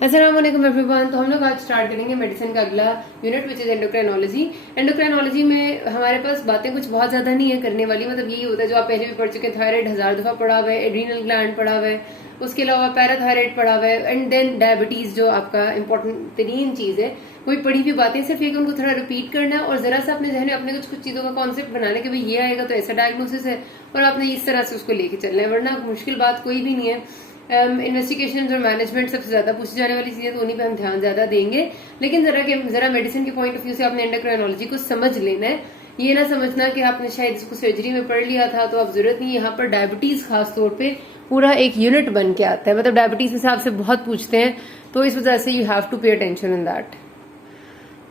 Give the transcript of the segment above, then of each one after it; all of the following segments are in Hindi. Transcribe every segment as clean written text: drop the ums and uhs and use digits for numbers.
अस्सलाम वालेकुम एवरीवन। तो हम लोग आज स्टार्ट करेंगे मेडिसिन का अगला unit which is endocrinology. Endocrinology में हमारे पास बातें कुछ बहुत ज्यादा नहीं है करने वाली, मतलब यही होता है जो आप पहले भी पढ़ चुके हैं। थायराइड 1000 दफा पढ़ा हुआ है, एड्रीनल ग्लैंड पढ़ा हुआ है, उसके अलावा पैराथायराइड पढ़ा हुआ है, एंड देन डायबिटीज जो आपका इंपॉर्टेंट तरीन चीज है। वही पढ़ी हुई बातें, सिर्फ ये कि उनको थोड़ा रिपीट करना है और जरा सा अपने जहन में अपने कुछ चीजों का कॉन्सेप्ट बनाना कि भाई ये आएगा तो ऐसा डायग्नोसिस है और आपने इस तरह से उसको लेके चलना है, वरना मुश्किल बात कोई भी नहीं है। इन्वेस्टिगेशन और मैनेजमेंट सबसे ज्यादा पूछी जाने वाली चीजें, तो उन्हीं पे हम ध्यान ज्यादा देंगे। लेकिन जरा मेडिसिन के पॉइंट ऑफ व्यू से आपने एंडोक्राइनोलॉजी को समझ लेना है। ये ना समझना कि आपने शायद इसको सर्जरी में पढ़ लिया था तो अब जरूरत नहीं। यहाँ पर डायबिटीज खास तौर पे पूरा एक यूनिट बन के आता है, मतलब डायबिटीज में से आपसे बहुत पूछते हैं, तो इस वजह से you have to pay attention in that.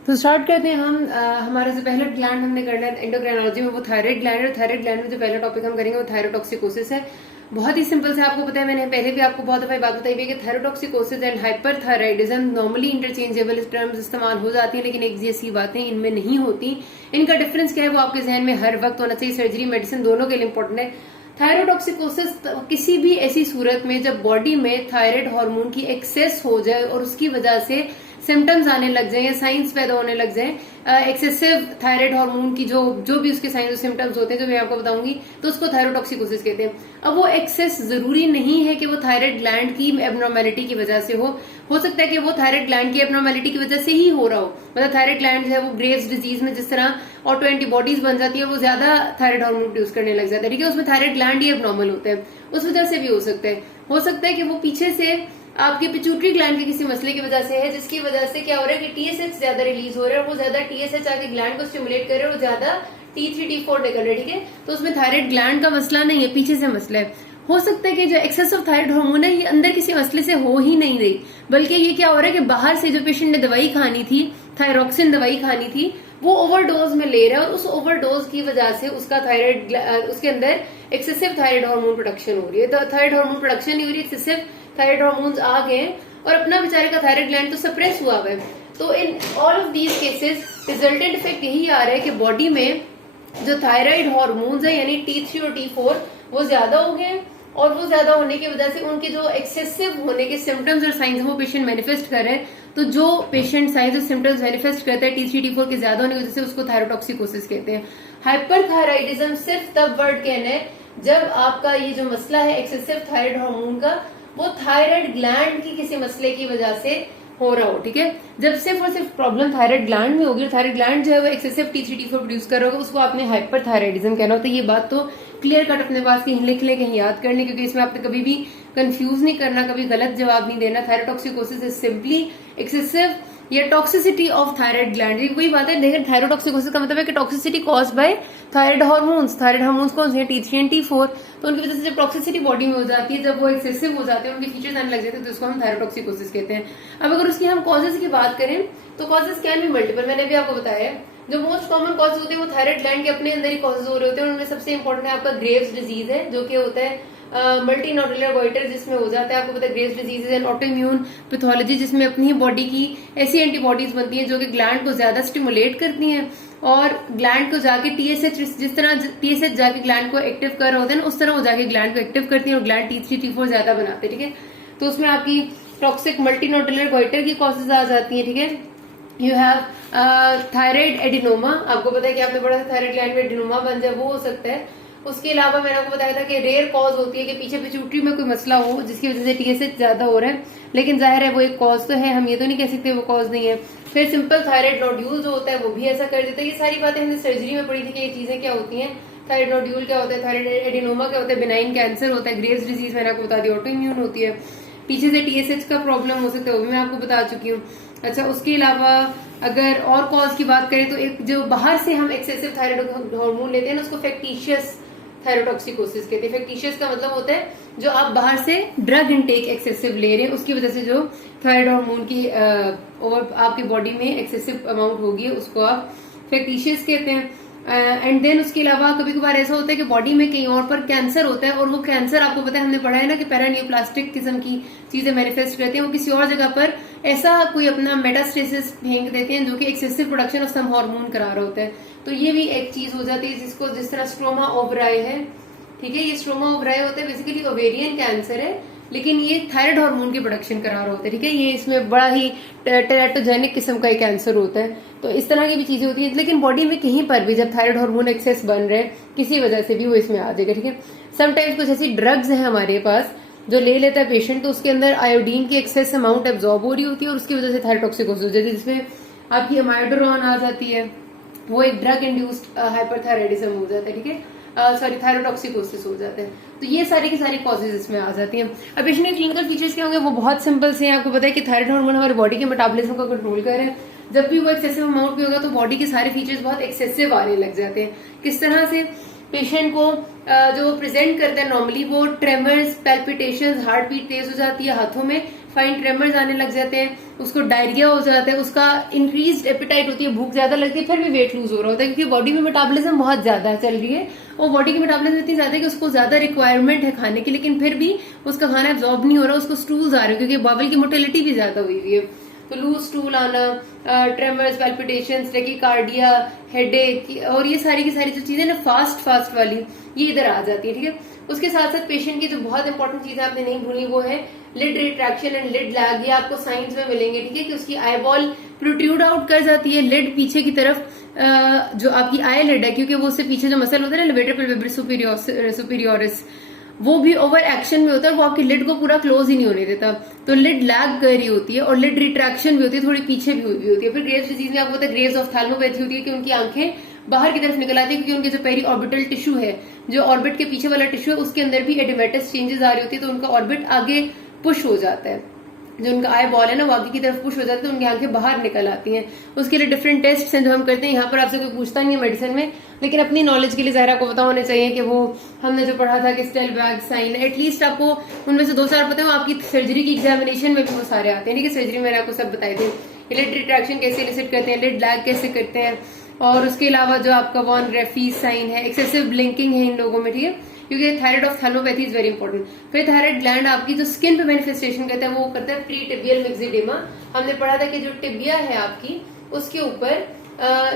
तो स्टार्ट करते हैं हम। हमारा जो पहला ग्लैंड हमने करना है एंडोक्राइनोलॉजी में वो थायराइड ग्लैंड है। थायराइड ग्लैंड में जो पहला टॉपिक हम करेंगे वो थायरोटॉक्सिकोसिस है। बहुत ही सिंपल से आपको पता है, मैंने पहले भी आपको बहुत दफा बात बताई है कि thyrotoxicosis and hyperthyroidism normally interchangeable terms इस्तेमाल हो जाती है, लेकिन एक जैसी बातें इनमें नहीं होती। इनका डिफरेंस क्या है वो आपके जहन में हर वक्त होना चाहिए। सर्जरी मेडिसिन दोनों के लिए इंपॉर्टेंट है। थायरोटॉक्सिकोसिस किसी भी ऐसी सूरत में जब बॉडी में थायराइड हार्मोन की एक्सेस हो जाए और उसकी वजह से सिम्टम्स आने लग जाए या साइंस पैदा होने लग जाए, एक्सेसिव थायराइड हार्मोन की जो भी उसके साइंस और सिम्टम्स होते हैं जो मैं आपको बताऊंगी, तो उसको थायरोटॉक्सिकोसिस कहते हैं। अब वो एक्सेस जरूरी नहीं है कि वो थायराइड ग्लैंड की एबनॉर्मेलिटी की वजह से हो सकता है कि वो थायराइड ग्लैंड की एबनॉर्मेलिटी की वजह से ही हो रहा हो। मतलब थायराइड ग्लैंड जो है वो ग्रेव्स डिजीज में जिस तरह ऑटो एंटीबॉडीज बन जाती है, वो ज्यादा थायराइड हार्मोन प्रोड्यूस करने लग जाता है, ठीक है, उसमें थायराइड ग्लैंड ही एबनॉर्मल होता है, उस वजह से भी हो सकता है। हो सकता है कि वो पीछे से आपके पिट्यूटरी ग्लैंड के किसी मसले की वजह से है, जिसकी वजह से क्या हो रहा है कि टीएसएच ज्यादा रिलीज हो रहा है और वो ज्यादा टीएसएच आके ग्लैंड को स्टिमुलेट कर रहे हैं और ज्यादा T3 T4 निकल रहा है, ठीक है। तो उसमें थायराइड ग्लैंड का मसला नहीं है, पीछे से मसला है। हो सकता है कि जो एक्सेस ऑफ थायराइड हार्मोन है ये अंदर किसी मसले से हो ही नहीं रही, बल्कि ये क्या हो रहा है कि बाहर से जो पेशेंट ने दवाई खानी थी, थायरोक्सिन दवाई खानी थी, वो ओवरडोज में ले रहा है और उस ओवरडोज की वजह से उसका थायराइड उसके अंदर एक्सेसिव थायराइड हार्मोन प्रोडक्शन हो रही है। तो थायराइड हार्मोन प्रोडक्शन नहीं हो रही, एक्सेसिव थायराइड हार्मोन्स आ गए और अपना बेचारे का थायराइड ग्लैंड तो सप्रेस हुआ है। तो in all of these cases resultant effect यही आ रहा है कि बॉडी में जो थायराइड हार्मोन्स है यानी T3 और T4 वो ज्यादा हो गए, और वो ज्यादा होने की वजह से उनके जो एक्सेसिव होने के सिम्टम्स और साइंस वो पेशेंट मैनिफेस्ट कर रहे हैं। तो जो पेशेंट साइंस और सिम्टम्स मैनिफेस्ट करता है T3 T4 के ज्यादा होने की वजह से उसको थायरोटॉक्सिकोसिस कहते हैं। हाइपरथायराइडिज्म सिर्फ तब वर्ड कहना है जब आपका ये जो मसला है एक्सेसिव थायराइड हार्मोन का, वो थायराइड ग्लैंड की किसी मसले की वजह से हो रहा हो, ठीक है। जब सिर्फ और सिर्फ प्रॉब्लम थायराइड ग्लैंड में होगी, थायराइड ग्लैंड जो है वो एक्सेसिव T3 T4 प्रोड्यूस कर रहा होगा, उसको आपने हाइपरथायराइडिज्म कहना होता है। ये बात तो क्लियर कट अपने पास कहीं लिख ले, कहीं याद करने, क्योंकि इसमें आपने कभी भी कंफ्यूज नहीं करना, कभी गलत जवाब नहीं देना। थायरोटॉक्सिकोसिस इज सिंपली एक्सेसिव या टॉक्सिसिटी ऑफ थायराइड ग्लैंड। वही बात है, लेकिन थायरोटॉक्सिकोसिस का मतलब है कि toxicity cause by thyroid hormones. Thyroid hormones कौन से हैं? T3 and T4। तो उनकी वजह से जब टॉक्सिसिटी बॉडी में हो जाती है, जब वो एक्सेसिव हो जाते हैं, उनके फीचर्स आने लग जाते हैं, तो उसको हम थायरोटॉक्सिकोसिस कहते हैं। अब अगर उसकी हम कॉजेज की बात करें तो कॉजेज कैन बी मल्टीपल। मैंने भी आपको बताया जो मोस्ट कॉमन कॉजेज होते हैं वो थायराइड ग्लैंड के अपने अंदर ही कॉजेज हो रहे होते हैं। उनमें सबसे इंपॉर्टेंट है आपका ग्रेव्स डिजीज है, जो कि होता है मल्टीनोडुलर गोइटर, जिसमें हो जाता है आपको पता है Graves disease and autoimmune pathology, जिसमें अपनी ही बॉडी की ऐसी एंटीबॉडीज बनती हैं जो कि ग्लैंड को ज्यादा स्टिमुलेट करती हैं और ग्लैंड को जाके टीएसएच, जिस तरह टीएसएच जाके ग्लैंड को एक्टिव कर रहे होते हैं ना, उस तरह वो जाके ग्लैंड को एक्टिव करती है और ग्लैंड T3 T4 ज्यादा बनाते हैं, ठीक है। तो उसमें आपकी टॉक्सिक मल्टीनोडुलर गोइटर की कॉजेज आ जाती है, ठीक है। यू हैव थायराइड एडिनोमा, आपको पता है कि आपने बड़ा थायराइड ग्लैंड में एडिनोमा बन जाए, वो हो सकता है। उसके अलावा मैंने आपको बताया था कि रेयर कॉज होती है कि पीछे पिट्यूटरी में कोई मसला हो जिसकी वजह से टीएसएच ज्यादा हो रहा है, लेकिन जाहिर है वो एक कॉज तो है, हम ये तो नहीं कह सकते वो कॉज नहीं है। फिर सिंपल थायराइड नोड्यूल जो होता है वो भी ऐसा कर देता है। ये सारी बातें हमने सर्जरी में पढ़ी थी कि ये चीजें क्या होती हैं। थायराइड नोड्यूल क्या होता है, थायराइड एडिनोमा क्या होता है, बिनाइन कैंसर होता है, ग्रेव्स डिजीज मैंने आपको बता दी, ऑटो इम्यून होती है, पीछे से टीएसएच का प्रॉब्लम हो सकता है, वो भी मैं आपको बता चुकी हूँ। अच्छा, उसके अलावा अगर और कॉज की बात करें तो एक जो बाहर से हम एक्सेसिव थायराइड हार्मोन लेते हैं ना, उसको फैक्टिशियस थायरोटॉक्सिकोसिस कहते हैं। फैक्टिशियस का मतलब होता है जो आप बाहर से ड्रग इनटेक एक्सेसिव ले रहे हैं, उसकी वजह से जो थायराइड हार्मोन की और आपकी बॉडी में एक्सेसिव अमाउंट होगी, उसको आप फैक्टिशियस कहते हैं। एंड देन उसके अलावा कभी कभार ऐसा होता है कि बॉडी में कहीं और पर कैंसर होता है, और वो कैंसर आपको पता है, हमने पढ़ा है ना कि पैरानियोप्लास्टिक किस्म की चीजें मैनिफेस्ट करती हैं, वो किसी और जगह पर ऐसा कोई अपना मेटास्टेसिस फेंक देते हैं जो कि excessive production of some hormone करा रहा होता है। तो ये भी एक चीज हो जाती है, जिसको जिस तरह स्ट्रोमा ओवराई है, ठीक है, ये स्ट्रोमा ओवराई होता है, बेसिकली ओवेरियन कैंसर है, लेकिन ये थायराइड हार्मोन की प्रोडक्शन करा रहा होता है, ठीक है। ये इसमें बड़ा ही टेराटोजेनिक किस्म का एक कैंसर होता है। तो इस तरह की भी चीजें होती है, लेकिन बॉडी में कहीं पर भी जब थायराइड हार्मोन एक्सेस बन रहे किसी वजह से भी वो इसमें आ जाएगा, ठीक है। समटाइम्स कुछ ऐसी ड्रग्स हैं हमारे पास जो ले लेता है पेशेंट, तो उसके अंदर आयोडीन की एक्सेस अमाउंट एब्जॉर्ब हो रही होती है और उसकी वजह से थायरोटॉक्सिकोसिस हो जाती है, जिसमें आपकी अमाइडोरॉन आ जाती है, वो एक ड्रग इंड्यूस्ड हाइपरथायराइडिज्म हो जाता है, ठीक है। सॉरी, थायरोटॉक्सिकोसिस हो जाता है। तो ये सारी की सारी कॉजेज इसमें आ जाती हैं। अब पेशेंट के क्लिनिकल फीचर्स क्या होंगे, वो बहुत सिंपल से हैं। आपको पता है कि थायराइड हार्मोन हमारे बॉडी के मेटाबॉलिज्म को कंट्रोल कर रहे हैं। जब भी वो एक्सेसिव अमाउंट में होगा तो बॉडी के सारे फीचर्स बहुत एक्सेसिव आने लग जाते हैं। किस तरह से पेशेंट को जो प्रेजेंट करते हैं नॉर्मली, वो ट्रेमर्स, पैल्पिटेशंस, हार्ट बीट तेज हो जाती है, हाथों में फाइन ट्रेमर्स आने लग जाते हैं, उसको डायरिया हो जाता है, उसका इंक्रीज्ड एपेटाइट होती है, भूख ज्यादा लगती है, फिर भी वेट लूज हो रहा होता है, क्योंकि बॉडी में मेटाबॉलिज्म बहुत ज्यादा चल रही है और बॉडी की मेटाबॉलिज्म इतनी ज्यादा है कि उसको ज्यादा रिक्वायरमेंट है खाने की, लेकिन फिर भी उसका खाना एब्जॉर्ब नहीं हो रहा, उसको स्टूल्स आ रहे हैं क्योंकि बावल की मोटिलिटी भी ज्यादा हुई हुई है। तो लूज स्टूल आना, ट्रेमर्स, पैल्पिटेशंस, टेकिकार्डिया, हेडेक और ये सारी की सारी जो चीजें ना फास्ट वाली, ये इधर आ जाती है, ठीक है। उसके साथ साथ पेशेंट की जो बहुत इंपॉर्टेंट चीज आपने नहीं भूली वो है lid retraction and lid lag. ये आपको साइंस में मिलेंगे, ठीक है, कि उसकी आई बॉल प्रोट्रूड आउट कर जाती है, लिड पीछे की तरफ, जो आपकी आई लिड है, क्योंकि वो उससे पीछे जो मसल होता है ना, लेवेटर पेल्विस सुपीरियोरिस, वो भी ओवर एक्शन में होता है, वो आपकी लिड को पूरा क्लोज ही नहीं होने देता, तो लिड लैग कर रही होती है और लिड रिट्रैक्शन भी होती है, थोड़ी पीछे भी होती है। फिर ग्रेव्स डिजीज में आपको पता है ग्रेव्स ऑफ्थैल्मोपैथी होती है कि उनकी आंखें बाहर की तरफ निकल आती है, क्योंकि उनके जो पेरी ऑर्बिटल टिश्यू है, जो ऑर्बिट के पीछे वाला टिश्यू है, उसके अंदर भी एडिमेटस चेंजेस आ रही होती है, तो उनका ऑर्बिट आगे पुश हो जाता है, जो उनका आई बॉल है ना वो आगे की तरफ पुश हो जाता है, तो उनकी आंखें बाहर निकल आती हैं। उसके लिए डिफरेंट टेस्ट हैं जो हम करते हैं। यहाँ पर आपसे कोई पूछता नहीं है मेडिसिन में, लेकिन अपनी नॉलेज के लिए ज़ाहिरा को पता होना चाहिए कि वो हमने जो पढ़ा था कि स्टेलबैग साइन, एटलीस्ट आपको उनमें से 2-4 पता हो। आपकी सर्जरी की एग्जामिनेशन में भी वो सारे आते हैं, ठीक है। सर्जरी में मैंने आपको सब बताए थे, लिड रिट्रैक्शन कैसे इलिसिट करते हैं, लिड लैग कैसे करते हैं, और उसके अलावा जो आपका वॉन ग्रेफी साइन है, एक्सेसिव ब्लिंकिंग है इन लोगों में, ठीक है, क्योंकि थायराइड ऑफ्थैल्मोपैथी इज वेरी इंपॉर्टेंट। फिर थायराइड ग्लैंड आपकी जो स्किन पे मैनिफेस्टेशन करता है वो करता है प्री टिबियल मिक्सिडेमा। हमने पढ़ा था कि जो टिबिया है आपकी, उसके ऊपर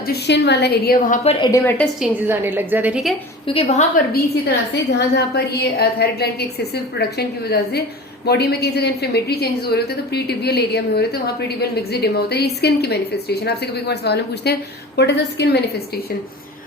जो शिन वाला एरिया, वहां पर एडेमेटस चेंजेस आने लग जाते हैं, ठीक है, क्योंकि वहां पर भी इसी तरह से जहां जहां पर ये थायराइड ग्लैंड के एक्सेसिव प्रोडक्शन की वजह से बॉडी में कई जगह इन्फ्लेमेटरी चेंजेस हो रहे होते हैं, तो प्री टिबियल एरिया में हो रहे थे, वहां प्री टिबियल मिक्सिडेमा होता है। ये स्किन की मैनिफेस्टेशन, आपसे कभी कभार सवाल में पूछते हैं what is the skin manifestation.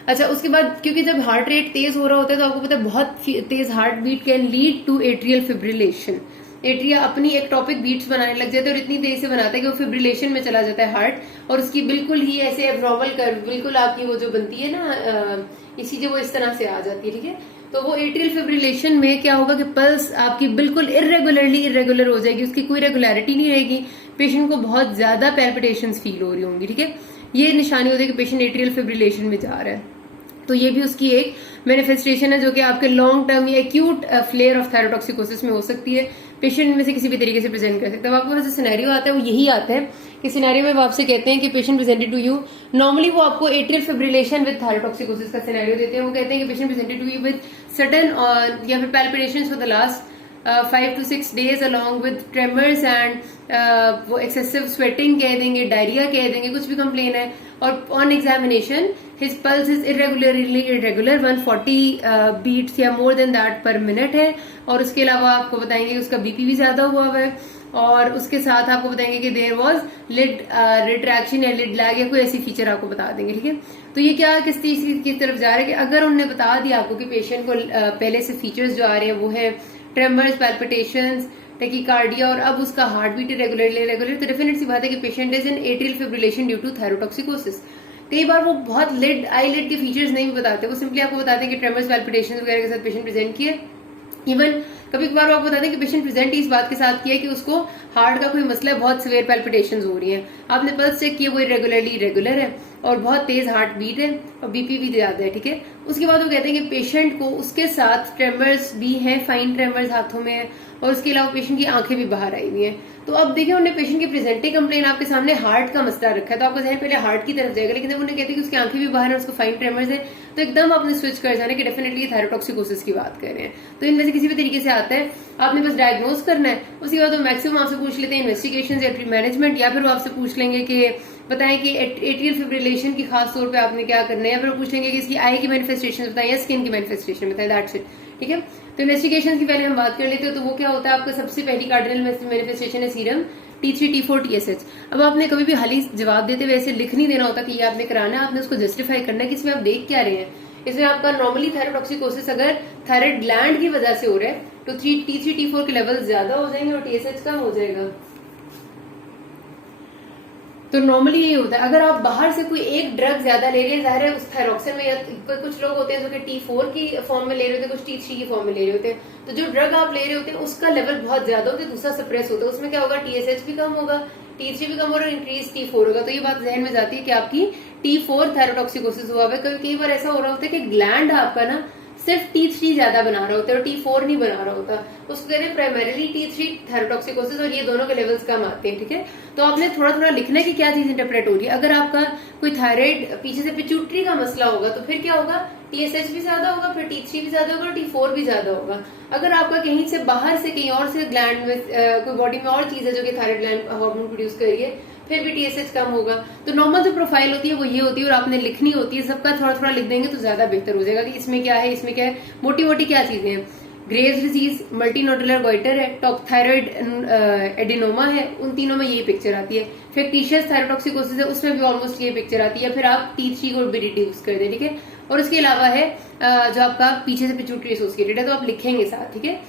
अच्छा, उसके बाद क्योंकि जब हार्ट रेट तेज हो रहा होता है तो आपको पता है बहुत तेज heart beat can lead to atrial fibrillation. Atria अपनी एक्टोपिक बीट्स बनाने लग जाते हैं और इतनी तेज से बनाता है कि वो फिब्रिलेशन में चला जाता है हार्ट, और उसकी बिल्कुल ही ऐसे एब्नॉर्मल कर्व, बिल्कुल आपकी वो जो बनती है ना इसी जो वो इस तरह से आ जाती है, ठीक है। तो वो एट्रियल फिब्रिलेशन में क्या होगा कि पल्स आपकी बिल्कुल इरेगुलर हो जाएगी, उसकी कोई रेगुलरिटी नहीं रहेगी, पेशेंट को बहुत ज्यादा पैल्पिटेशंस फील हो रही होंगी, ठीक है। ये निशानी होती है कि पेशेंट एट्रियल फिब्रिलेशन में जा रहा है। तो ये भी उसकी एक मैनिफेस्टेशन है जो कि आपके लॉन्ग टर्म या एक्यूट फ्लेयर ऑफ थायरोटॉक्सिकोसिस में हो सकती है। पेशेंट में से किसी भी तरीके से प्रेजेंट कर सकते हैं। आपको जो सिनेरियो आता है वो यही आता है कि सिनेरियो में वो आपसे कहते हैं कि patient presented to you, normally वो आपको एट्रियल फिब्रिलेशन विद थायरोटॉक्सिकोसिस का सिनेरियो देते हैं। वो कहते हैं कि patient presented to you with sudden या फिर palpitations for the last 5 to 6 days along with tremors and वो excessive sweating कह देंगे, डायरिया कह देंगे, कुछ भी कंप्लेन है, और on examination his pulse is irregular 140 beats या more than that per minute है, और उसके अलावा आपको बताएंगे कि उसका बीपी भी ज्यादा हुआ है, और उसके साथ आपको बताएंगे कि देयर वाज लिड रिट्रैक्शन या लिड लैग या कोई ऐसी फीचर आपको बता देंगे, ठीक है। तो ये क्या किस चीज की तरफ जा रहा है कि अगर उन्होंने बता दिया आपको कि पेशेंट को पहले से फीचर्स जो आ रहे हैं वो है ट्रेमर्स, पैल्पिटेशंस, टेकिकार्डिया, और अब उसका हार्ट बीट इरेगुलर, तो डेफिनेट सी बात है कि patient is in atrial fibrillation due to thyrotoxicosis. कई बार वो बहुत आई लिड के फीचर्स नहीं बताते, वो सिंपली आपको बताते हैं कि ट्रेमर्स, पैल्पिटेशंस वगैरह के साथ पेशेंट प्रेजेंट किए। इवन कभी कभार आपको बताते हैं कि पेशेंट प्रेजेंट इस बात के साथ किया कि उसको हार्ट का कोई मसला है, बहुत सिवियर पैल्पिटेशंस हो रही हैं, आपने पल्स चेक किया वो इरेगुलर है और बहुत तेज हार्ट बीट है और बीपी भी ज्यादा है, ठीक है। उसके बाद वो कहते हैं कि पेशेंट को उसके साथ ट्रेमर्स भी हैं, फाइन ट्रेमर्स हाथों में है, और उसके अलावा पेशेंट की आंखें भी बाहर आई हुई हैं। तो अब देखिए उन्होंने पेशेंट की प्रेजेंटिंग कंप्लेन आपके सामने हार्ट का मसला रखा है, तो आपका जहन पहले हार्ट की तरफ जाएगा, लेकिन जब उन्हें कहते हैं कि उसकी आंखें भी बाहर है, उसको फाइन ट्रेमर्स है, तो एकदम आपने स्विच कर जाना कि डेफिनेटली थायरोटॉक्सिकोसिस की बात कर रहे हैं। तो इनमें से किसी भी तरीके से आता है, आपने बस डायग्नोज करना है। उसके बाद वो मैक्सिमम आपसे पूछ लेते हैं इन्वेस्टिगेशन या मैनेजमेंट, या फिर वो आपसे पूछ लेंगे कि बताएं कि एट्रियल फिब्रिलेशन की खास तौर पे आपने क्या करना है, या फिर वो पूछ लेंगे कि इसकी आई की मैनिफेस्टेशन बताएं या स्किन की मैनिफेस्टेशन बताएं, दैट्स इट, ठीक है। तो इन्वेस्टिगेशन की पहले हम बात कर लेते हैं। तो वो क्या होता है, आपका सबसे पहली कार्डिनल मैनिफेस्टेशन है सीरम T3 T4 TSH। अब आपने कभी भी हाली जवाब देते हुए ऐसे लिख नहीं देना होता कि ये आपने कराना है, आपने उसको जस्टिफाई करना है कि इसमें आप देख क्या रहे हैं। इसमें आपका नॉर्मली थायरोटॉक्सिकोसिस अगर थायराइड ग्लैंड की वजह से हो रहा है तो T3 T4 के लेवल ज्यादा हो जाएंगे और TSH कम हो जाएगा। तो नॉर्मली यही होता है, अगर आप बाहर से कोई एक ड्रग ज्यादा ले रहे हैं, जाहिर है उस थायरोक्सिन में, या कुछ लोग होते हैं जो कि T4 की फॉर्म में ले रहे होते हैं, कुछ T3 की फॉर्म में ले रहे होते हैं, तो जो ड्रग आप ले रहे होते हैं उसका लेवल बहुत ज्यादा होता है, दूसरा सप्रेस होता है, उसमें क्या होगा, TSH भी कम होगा, T3 भी कम होगा, इंक्रीज T4 होगा। तो ये बात जहन में जाती है कि आपकी T4 थायरोटॉक्सिकोसिस हुआ है। कई बार ऐसा हो रहा होता है कि ग्लैंड आपका ना सिर्फ T3 ज्यादा बना रहा होता है और T4 नहीं बना रहा होता, उसको कहते हैं प्राइमरीली T3 थायरोटॉक्सिकोसिस, और ये दोनों के लेवल्स कम आते हैं। ठीक है, तो आपने थोड़ा थोड़ा लिखना है कि क्या चीज इंटरप्रेट हो रही है। अगर आपका कोई थायराइड पीछे से पिट्यूटरी का मसला होगा तो फिर क्या होगा, TSH भी ज्यादा होगा, फिर T3 भी ज्यादा होगा, T4 भी ज्यादा होगा। अगर आपका कहीं से बाहर से कहीं और से ग्लैंड में कोई बॉडी में और चीज है जो कि थायराइड ग्लैंड हार्मोन प्रोड्यूस कर रही है, फिर भी TSH कम होगा। तो नॉर्मल जो प्रोफाइल होती है वो ये होती है, और आपने लिखनी होती है, सबका थोड़ा थोड़ा लिख देंगे तो ज्यादा बेहतर हो जाएगा कि इसमें क्या है, इसमें क्या है, मोटी मोटी क्या चीजें हैं। ग्रेव्स डिजीज, मल्टीनोडुलर गॉइटर है, टॉप थायराइड एडिनोमा है, उन तीनों में ये पिक्चर आती है। फैक्टिशियस थायरोटॉक्सिकोसिस है, उसमें भी ऑलमोस्ट ये पिक्चर आती है। फिर आप T3 को भी रिड्यूस कर दें। ठीक है, और उसके अलावा है जो आपका पीछे से पिट्यूटरी एसोसिएटेड है, तो आप लिखेंगे साथ। ठीक है,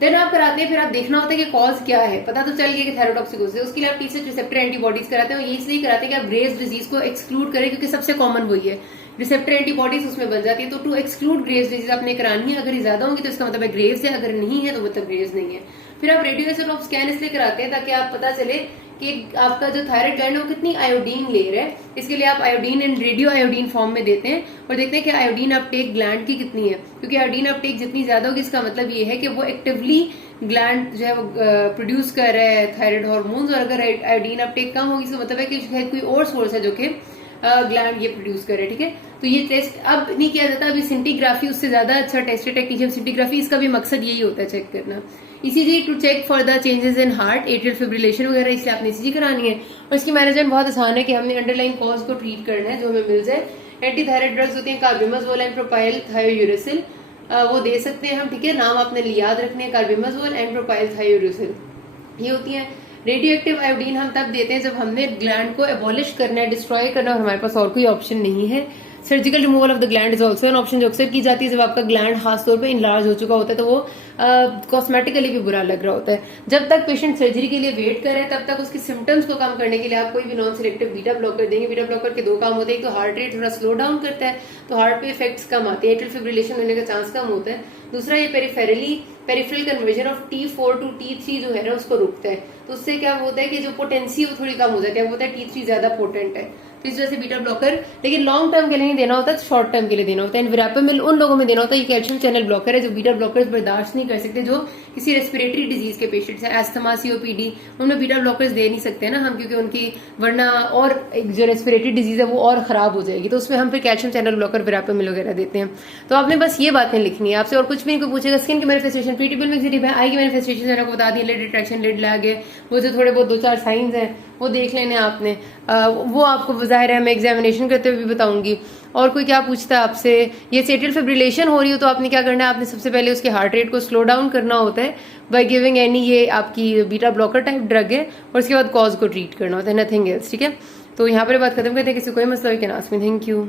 देन आप कराते हैं, फिर आप देखना होता है कि कॉज क्या है, पता तो चल गया कि थायरोटॉक्सिकोसिस, उसके लिए आप T रिसेप्टर एंटीबॉडीज कराते हैं। ये इसलिए कराते हैं कि आप ग्रेव्स डिजीज को एक्सक्लूड करें, क्योंकि सबसे कॉमन वही है, रिसेप्टर एंटीबॉडीज उसमें बन जाती है। तो टू एक्सक्लूड ग्रेव्स डिजीज आपने करानी है। अगर ये ज्यादा होंगी तो इसका मतलब है ग्रेव्स है, अगर नहीं है तो मतलब ग्रेव्स नहीं है। फिर आप रेडियोआइसोटोप स्कैन इसलिए कराते हैं ताकि आप पता चले कि आपका जो थायराइड ग्लैंड है वो कितनी आयोडीन ले रहा है। इसके लिए आप iodine and radio iodine form में देते हैं और देखते हैं कि आयोडीन अपटेक ग्लैंड की कितनी है, क्योंकि आयोडीन अपटेक जितनी ज्यादा होगी इसका मतलब ये है कि वो एक्टिवली ग्लैंड जो है वो प्रोड्यूस कर रहा है थायराइड हार्मोन्स, और अगर आयोडीन अपटेक कम होगी इसका मतलब है कि शायद कोई और सोर्स है जो कि ग्लैंड ये प्रोड्यूस कर रहा है। ठीक है, तो ये टेस्ट अब नहीं किया जाता, अभी सिंटीग्राफी उससे ज्यादा अच्छा टेस्ट है, टेक्नीशियन सिंटीग्राफी, इसका भी मकसद यही होता है चेक करना। ECG to check for the changes in heart, atrial fibrillation वगैरह, इसलिए आपने ECG करानी है। और इसकी मैनेजमेंट बहुत आसान है कि हमने अंडरलाइन कॉज को ट्रीट करना है जो हमें मिल जाए। एंटी थायराइड ड्रग्स होती हैं, कार्बिमोजोल एंड प्रोपाइल थायोयूरेसिल, वो दे सकते हैं हम। ठीक है, नाम आपने याद रखने हैं, कार्बिमोजोल एंड प्रोपाइल थायोयूरेसिल ये होती है। रेडियो एक्टिव आयोडीन हम तब देते हैं जब हमने ग्लैंड को एबॉलिश करना है, डिस्ट्रॉय करना है और हमारे पास और कोई ऑप्शन नहीं है। Surgical removal of the gland is also an option, जो अक्सर की जाती है जब आपका ग्लैंड खास तौर पे इनलार्ज हो चुका होता है, तो वो कॉस्मेटिकली भी बुरा लग रहा होता है। जब तक पेशेंट सर्जरी के लिए वेट करे तब तक उसकी सिम्टम्स को कम करने के लिए आप कोई भी नॉन सिलेक्टिव बीटा ब्लॉकर देंगे। बीटा ब्लॉकर के दो काम होते हैं, एक तो हार्ट रेट थोड़ा स्लो डाउन करता है तो हार्ट पे इफेक्ट्स कम आते हैं, एट्रियल फिब्रिलेशन होने का चांस कम होता है। दूसरा ये peripheral conversion of T4 to T3 जो है ना उसको रोकता है, तो उससे क्या होता है कि जो पोटेंसी वो थोड़ी कम हो जाती है, वो होता है T3 ज्यादा पोटेंट है, तो इस वजह से बीटा ब्लॉकर लेकिन लॉन्ग टर्म के लिए नहीं देना होता, शॉर्ट टर्म के लिए देना होता है। विरापेमिल उन लोगों में देना होता है, ये कैल्शियम चैनल ब्लॉकर है जो बीटा ब्लॉकर्स बर्दाश्त नहीं कर सकते, जो किसी रेस्पिरेटरी डिजीज के पेशेंट्स हैं, एस्थमा, COPD, उनमें बीटा ब्लॉकर्स दे नहीं सकते ना हम, क्योंकि उनकी वरना और जो रेस्पिरेटरी डिजीज है वो और खराब हो जाएगी, तो उसमें हम फिर कैल्शियम चैनल ब्लॉकर विरापेमिल वगैरह देते हैं। तो आपने बस ये बातें लिखनी है, आपसे और कुछ भी इनको पूछेगा। स्किन की मैनिफेस्टेशन, प्रीटिबल मिक्सिटी है, आई की मैनिफेस्टेशन मैंने आपको बता दी, लिड रिट्रैक्शन, लिड लैग है, वो जो थोड़े बहुत 2-4 साइंस हैं वो देख लेने आपने, वो आपको जाहिर है मैं एग्जामिनेशन करते हुए भी बताऊंगी। और कोई क्या पूछता है आपसे, ये एट्रियल फिब्रिलेशन हो रही हो तो आपने क्या करना है, आपने सबसे पहले उसके हार्ट रेट को स्लो डाउन करना होता है बाय गिविंग एनी, ये आपकी बीटा ब्लॉकर टाइप ड्रग है, और उसके बाद कॉज को ट्रीट करना होता है, नथिंग एल्स। ठीक है, तो यहाँ पर बात खत्म करते हैं, किसी कोई मसला हो can ask me. Thank you.